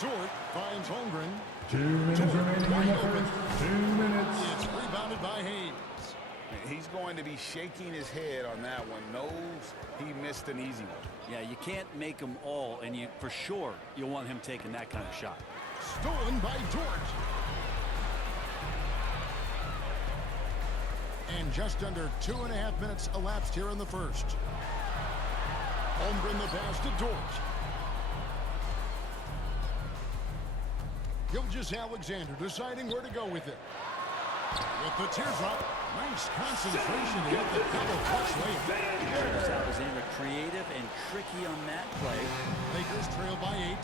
Dort finds Holmgren. 2 minutes remaining in the first. 2 minutes. It's rebounded by Hayes. He's going to be shaking his head on that one. Knows he missed an easy one. Yeah, you can't make them all, and you for sure you'll want him taking that kind of shot. Stolen by Dort. And just under 2.5 minutes elapsed here in the first. Holmgren the pass to Dort. Gilgeous-Alexander deciding where to go with it. With the teardrop, nice concentration to get the double clutch layup. Gilgeous-Alexander creative and tricky on that play. Lakers trail by 8.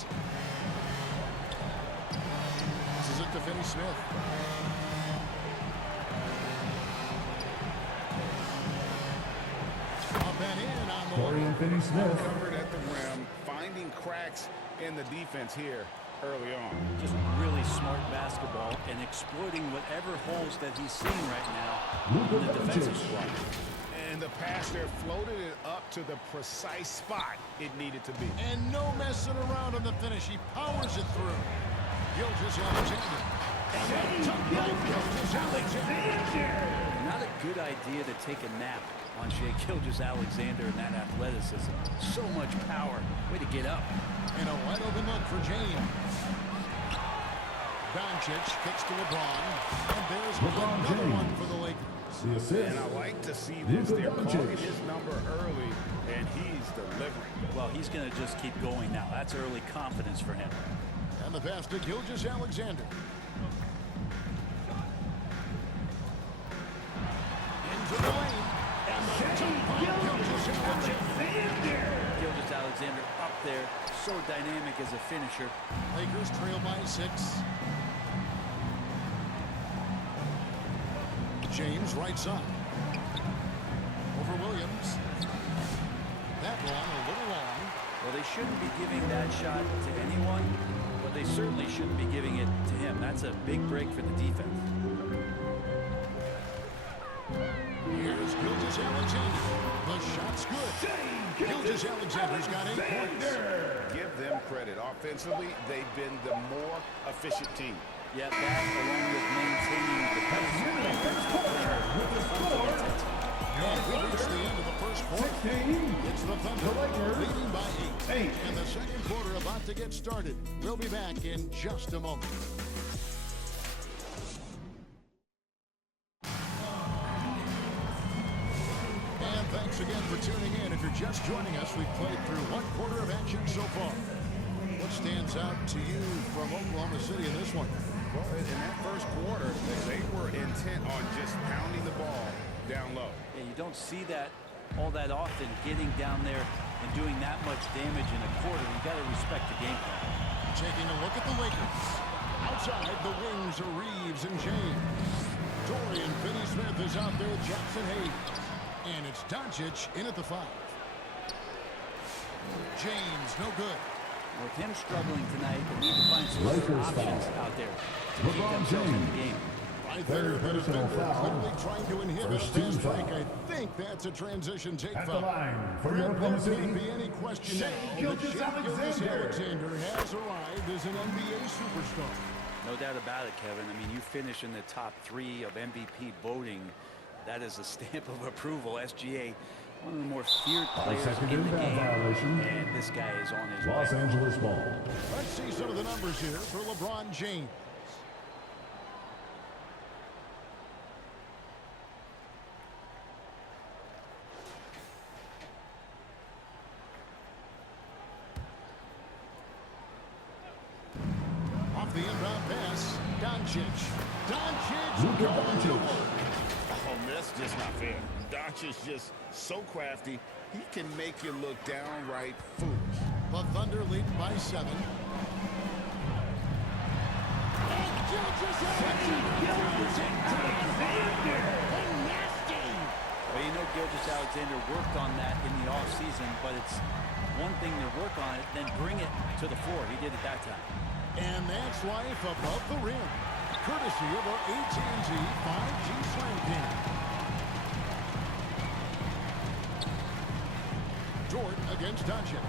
This is it to Finney-Smith. Up and in on the Dorian Finney-Smith. Covered at the rim, finding cracks in the defense here early on. Just really smart basketball and exploiting whatever holes that he's seeing right now in the defensive squad. And the pass there floated it up to the precise spot it needed to be. And no messing around on the finish. He powers it through. Gilgeous-Alexander. Not a good idea to take a nap on Shai Gilgeous-Alexander and that athleticism. So much power. Way to get up. And a wide open look for James. Doncic kicks to LeBron. And there's another one for the Lakers. The assist. And I like to see this. They're calling his number early, and he's delivering. Well, he's going to just keep going now. That's early confidence for him. And the pass to Gilgeous-Alexander. Into the lane. And the jump by Gilgeous-Alexander. Gilgeous-Alexander up there. So dynamic as a finisher. Lakers trail by 6. James right side. Over Williams. That one a little long. Well, they shouldn't be giving that shot to anyone, but they certainly shouldn't be giving it to him. That's a big break for the defense. Here's Gilgeous-Alexander. The shot's good. Gilgeous-Alexander's got 8 points. Give them credit. Offensively, they've been the more efficient team. Yeah, that along with maintaining the pace. And we reach the end of the first quarter. It's the Thunder leading by 8. And the second quarter about to get started. We'll be back in just a moment. And thanks again for tuning in. If you're just joining us, we've played through one quarter of action so far. What stands out to you from Oklahoma City in this one? Well, in that first quarter, they were intent on just pounding the ball down low. Yeah, you don't see that all that often, getting down there and doing that much damage in a quarter. You've got to respect the game plan. Taking a look at the Lakers. Outside, the wings are Reeves and James. Dorian Finney-Smith is out there, Jackson Hayes. And it's Doncic in at the 5. James, no good. With him struggling tonight, they need to find some Lakers options foul. out there to keep LeBron themselves in the James. game. Right there, the personal defender foul. clearly trying to inhibit First a team fast break. foul. I think that's a transition take At the foul. line for There Oklahoma City, can't be any question Shai now that Shai Gilgeous-Alexander. Gilgeous-Alexander has arrived as an NBA superstar. No doubt about it, Kevin. I mean, you finish in the top 3 of MVP voting. That is a stamp of approval. SGA, one of the more feared players second in the inbound game. violation. And this guy is on his Los way. Angeles ball. Let's see some of the numbers here for LeBron James. Off the inbound pass, Doncic. Doncic Luka going to Doncic. work. Oh, that's just not fair. Doncic's just so crafty. He can make you look downright foolish. The Thunder lead by 7. And Gilgeous-Alexander. Well, you know Gilgeous-Alexander worked on that in the offseason, but it's one thing to work on it, then bring it to the floor. He did it that time. And that's life above the rim. Courtesy of our AT&T 5G Slam Cam. Dort against Doncic.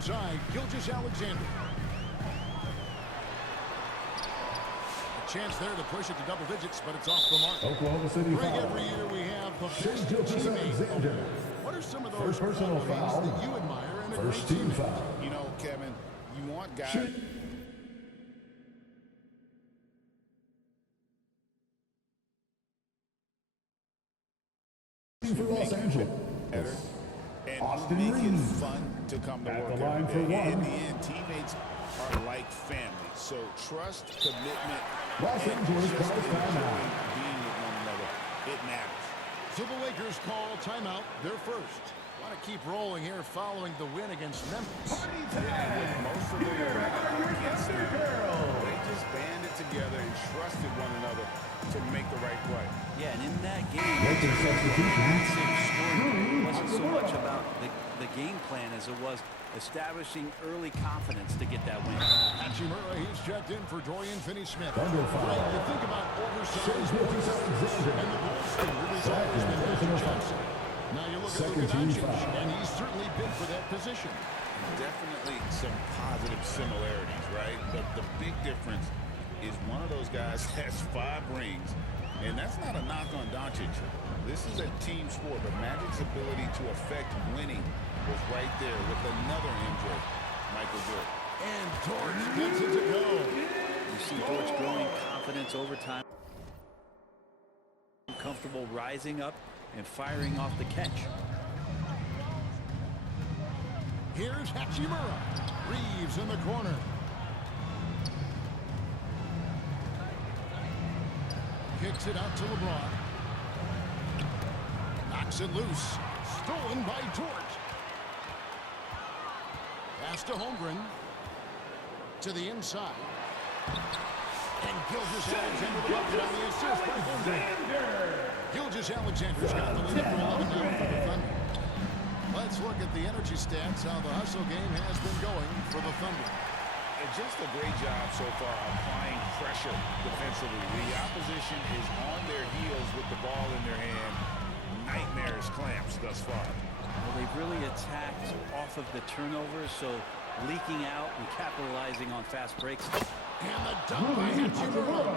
outside, Gilgeous-Alexander. A chance there to push it to double digits, but it's off the mark. Oklahoma City Greg, foul. every year we have the best Gilgeous-Alexander. teammate. What are some of those First personal qualities foul. that you admire in a First great team teammate? foul. You know, Kevin, you want guys... Shoot. For Los Angeles. better and Austin make it Reeves. fun to come to At work the line every for day. one. In the end, teammates are like family. So trust, commitment, Los and Angeles just calls enjoying timeout. being with one another. It matters. So the Lakers call timeout, their first. Want to keep rolling here following the win against Memphis. With most of their against them, they just banded together and trusted one another to make the right play. Yeah, and in that game, Lakers substitution. massive scoring. It wasn't so much about the game plan as it was establishing early confidence to get that win. Hachimura, he's checked in for Dorian Finney-Smith. Thunder foul. Greg, you think about oversized Gilgeous-Alexander. and the goal scorer has always been Magic Johnson. Now you look at Second Luka team Doncic, foul. and he's certainly been for that position. Definitely some positive similarities, right? But the big difference is one of those guys has 5 rings, and that's not a knock on Doncic. This is a team sport, but Magic's ability to affect winning was right there with another MJ, Michael Jordan. And George gets it to go. You see George growing confidence over time. Comfortable rising up and firing off the catch. Here's Hachimura. Reeves in the corner. Kicks it out to LeBron. Knocks it loose. Stolen by George. Pass to Holmgren. To the inside. And Gilgeous-Alexander the bucket on the assist by Holmgren. Gilgeous-Alexander's got the lead up to 11 now for the Thunder. Let's look at the energy stats, how the hustle game has been going for the Thunder. And just a great job so far applying pressure defensively. The opposition is on their heels with the ball in their hand. Nightmares clamps thus far. Well, they've really attacked off of the turnovers, so leaking out and capitalizing on fast breaks. And the dunk by Hachimura.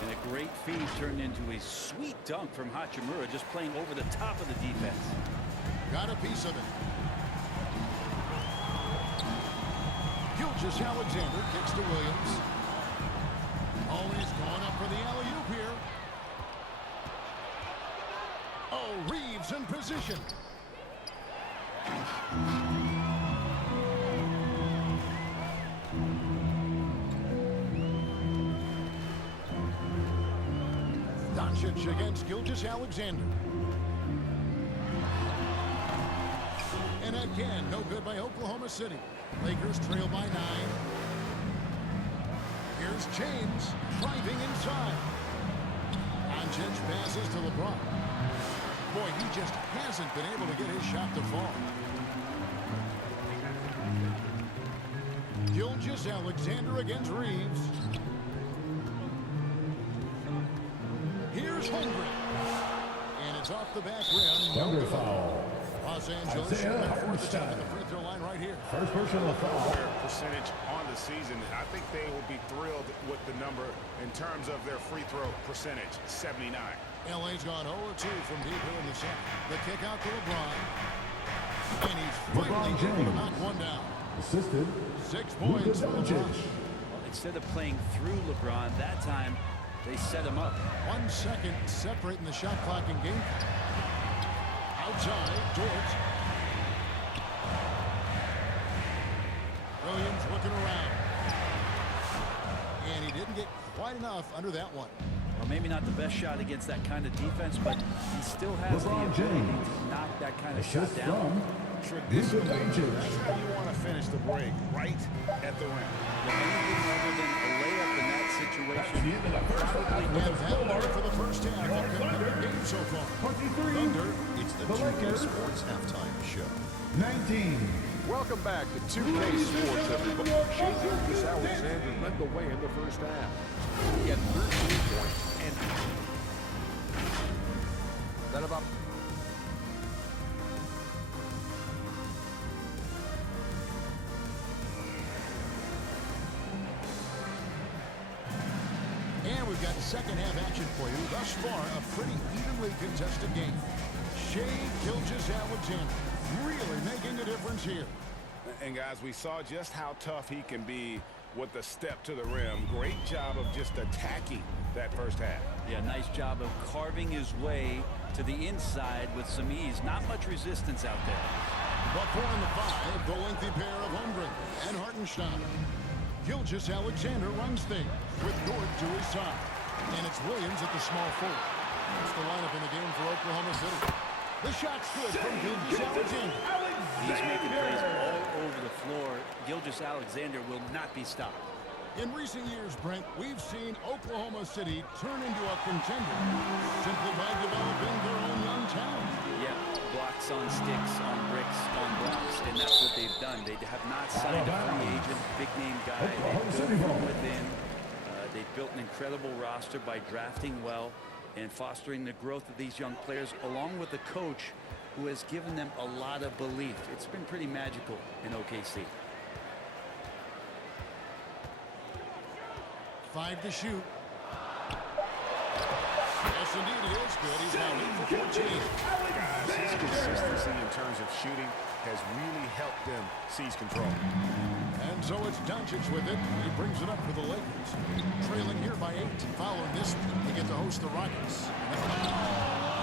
And a great feed turned into a sweet dunk from Hachimura, just playing over the top of the defense. Got a piece of it. Gilgeous-Alexander kicks to Williams. Oh, he's going up for the alley-oop here. Oh, Reeves in position. Doncic against Gilgeous-Alexander. And again, no good by Oklahoma City. Lakers trail by 9. Here's James driving inside. Doncic passes to LeBron. Boy, he just hasn't been able to get his shot to fall. Gilgeous-Alexander against Reeves. Here's Holmgren. And it's off the back rim. No Thunder good. foul. Los Angeles Isaiah shooting their 4th attempt Hartenstein. at the free throw line right here. First personal foul. Their percentage on the season, I think they will be thrilled with the number in terms of their free throw percentage, 79. LA's gone 0-2 from deep here in the set. The kick out to LeBron. And he's finally LeBron able to James. knock one down. Assisted. 6 Luka points for Doncic. LeBron. Well, instead of playing through LeBron, that time they set him up. 1 second separating the shot clock in game. Outside, George. Williams looking around. And he didn't get quite enough under that one. Well, maybe not the best shot against that kind of defense, but he still has the LeBron ability James. to knock that kind of shot Assist down. from Traditionally, Luka Doncic. that's how you want to finish the break, right at the rim. Anything other than a layup in that situation. The end of the first half with And a that score. for the first half of competitive game so far. 23. Thunder. It's the The 2K Lakers. Sports Halftime Show. 19. Welcome back to 2K Sports, everybody. Shai Gilgeous-Alexander led the way in the first half. He had 13 points and then about we've got second half action for you. Thus far, a pretty evenly contested game. Shai Gilgeous-Alexander really making a difference here. And guys, we saw just how tough he can be with the step to the rim. Great job of just attacking that first half. Yeah, nice job of carving his way to the inside with some ease. Not much resistance out there. But 4 and the 5, the lengthy pair of Holmgren and Hartenstein. Gilgeous-Alexander runs things with Dort to his side. And it's Williams at the small forward. That's the lineup in the game for Oklahoma City. The shot's good from Gilgeous-Alexander. He's making plays all over the floor. Gilgeous-Alexander will not be stopped. In recent years, Brent, we've seen Oklahoma City turn into a contender simply by developing their own young talent. Yeah, blocks on sticks, on bricks, on blocks, and that's what they've done. They have not signed a free agent, big-name guy. They've built from within. They've built an incredible roster by drafting well and fostering the growth of these young players, along with a coach who has given them a lot of belief. It's been pretty magical in OKC. 5 to shoot. Yes, indeed, it is good. He's now 8 for 14. Guys, his consistency in terms of shooting has really helped them seize control. And so it's Doncic with it. He brings it up for the Lakers. Trailing here by 8. Following this, they get to host the Rockets.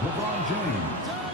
LeBron James.